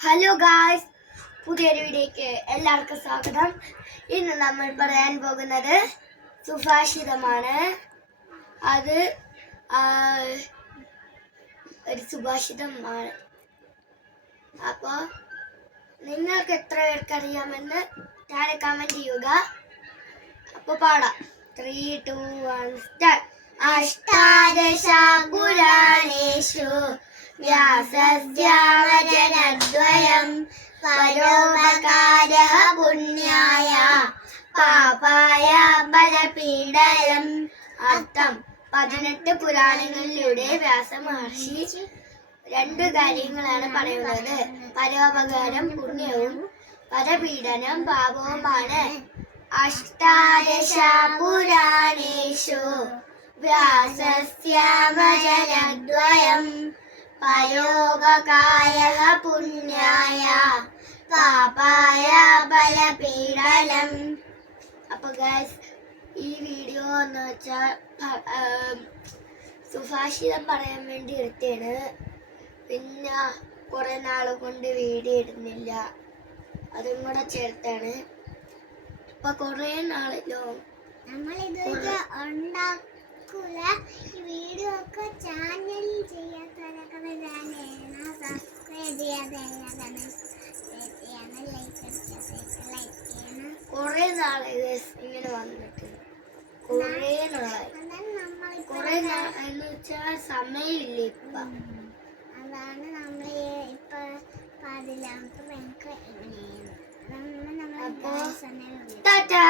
Hello guys, പുതിയൊരു വീഡിയോയ്ക്ക് എല്ലാവർക്കും സ്വാഗതം. ഇന്ന് നമ്മൾ പറയാൻ പോകുന്നത് സുഭാഷിതമാണ്. അത് ഒരു സുഭാഷിതമാണ്. അപ്പോൾ നിങ്ങൾക്ക് എത്ര പേർക്ക് അറിയാമെന്ന് താഴെ കമന്റ് ചെയ്യുക. അപ്പോൾ പാടാം. 3, 2, 1 സ്റ്റാർട്ട്. അഷ്ടാദശ പുരാണേഷു വ്യാസസ്യാവചനദ്വയം പരോപകാരഃ പുണ്യായ പാപായ ബലപീഡനം. അർത്ഥം: 18 പുരാണങ്ങളിലൂടെ വ്യാസ മഹർഷി 2 കാര്യങ്ങളാണ് പറയുന്നത്. പരോപകാരം പുണ്യവും പരപീഡനം പാപവുമാണ്. അഷ്ടാദശ പുരാണേഷു വ്യാസസ്യാവചനദ്വയം പരോപകാരഃ പുണ്യായ പാപായ ബലപീഡനം. അപ്പോൾ ഗൈസ്, ഈ വീഡിയോ എന്ന് വെച്ചാൽ സുഭാഷിതം പറയാൻ വേണ്ടി എടുത്തതാണ്. പിന്നെ കുറെ നാളെ കൊണ്ട് വീഡിയോ ഇടുന്നില്ല, അതും കൂടെ ചേർത്താണ്. ഇപ്പൊ കുറെ നാളല്ലോ നമ്മളിതൊക്കെ ഉണ്ടാക്കൂല. ഈ വീഡിയോ ഒക്കെ ചാനലിൽ ചെയ്യാത്തവരൊക്കെ സബ്സ്ക്രൈബ് ചെയ്യാതെ കുറെ നാളെ ഇങ്ങനെ വന്നിട്ട് കുറെ നാളായി. കുറെ എന്ന് വെച്ചാൽ സമയമില്ല ഇപ്പൊ. അതാണ് നമ്മൾ ഇപ്പൊ 10ാമത്തെ റാങ്ക് എങ്ങനെയാണ്. അപ്പോ ടാറ്റാ.